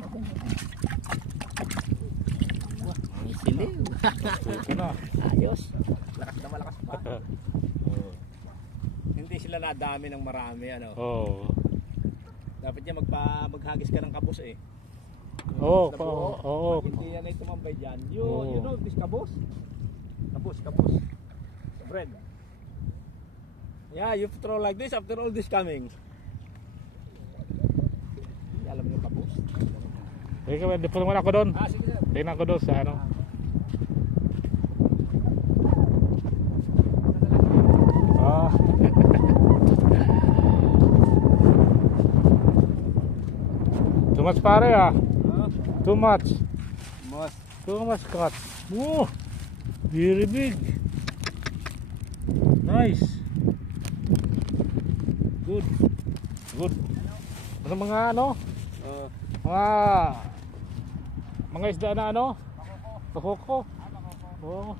open. Siliw. Ito na. Ayos. Lakas na malakas pa. Hindi sila nadami ng marami, ano. Oo. Dapat niya maghagis ka ng kabos eh. Oo. Oo. Hindi yan ay tumambay dyan. You know this kabos? Kabos. The bread. Yeah, you throw like this after all this coming. Hindi alam niyo kabos. Ikaw, di po naman ako doon. Sige sir. Tingnan ko doon sa ano. Too much pare Too much. Too much cut. Oh, very big. Nice. Good. Mga ano? Mga isda na ano? Pakoko. Oh.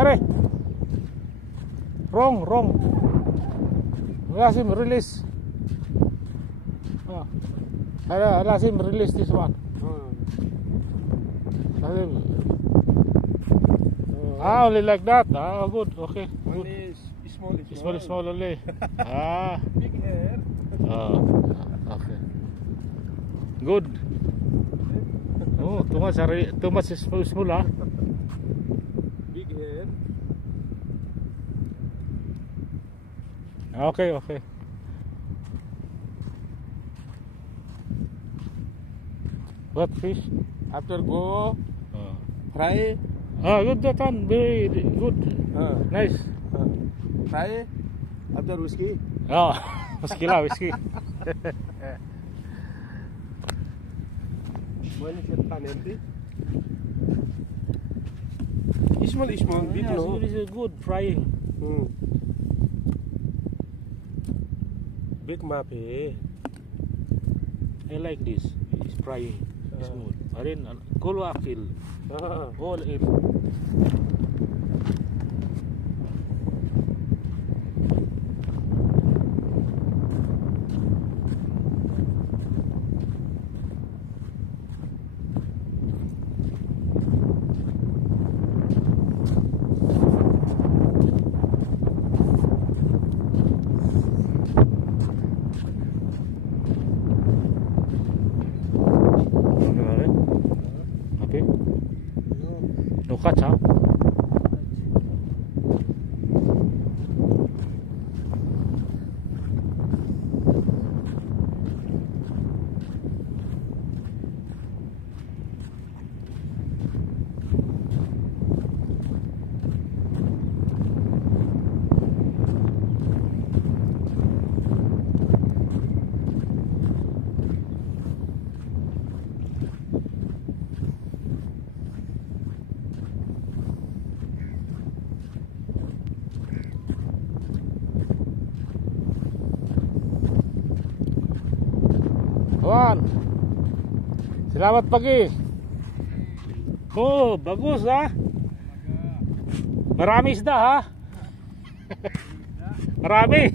Hare. Wrong. Lazim release. Lazim release this one. Lazim. Only like that. Good. Okay. Good. Small only. Big hair. Okay. Good. Oh, too much small. Big hair. Okay. What fish? After go fry. Good that one. Very good. Nice. Fry. After whiskey. Whiskey. Small, big no. This is good frying. Big mape. I like this. It's frying. Smooth. Arin, kulo akil. All in. No catch, huh? Juan, selamat pagi. Oh, bagus Marami isda Marami.